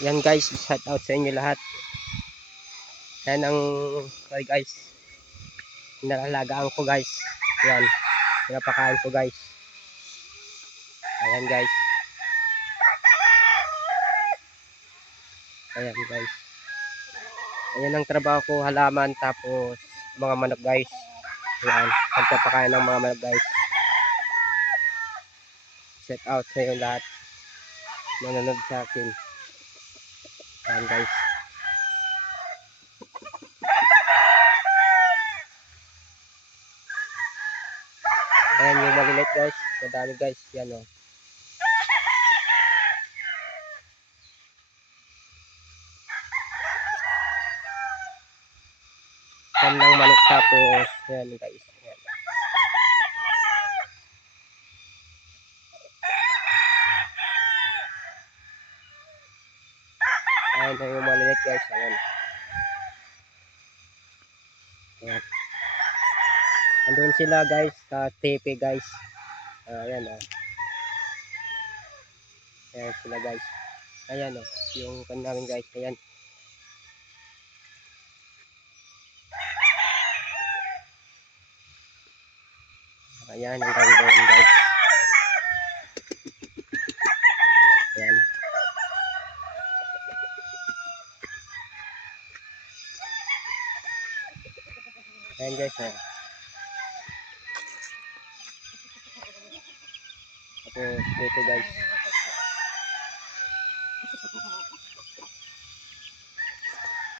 Yan guys, shout out sa inyo lahat. Yan ang guys, inalagaan ko guys. Yan, pinapakain ko guys. Ayan guys. Ayan guys. Ayan ang trabaho ko, halaman tapos mga manok guys. Ayan, pagpapakain ng mga manok guys. Shout out sa inyo lahat. Nanonood sa akin. Ayan guys. Ayan yung malilit guys. Madami guys. Yan o. Yan lang manok tapos. Yan guys. Yan. Ayan yung malilit guys. Ayan. Ayan. Andun sila guys sa TP guys. Ayan o. Ayan sila guys. Ayan o. Yung namin guys. Ayan. Ayan ang ganda guys. Ayan. Ayan guys. Ayan. Tapos dito guys.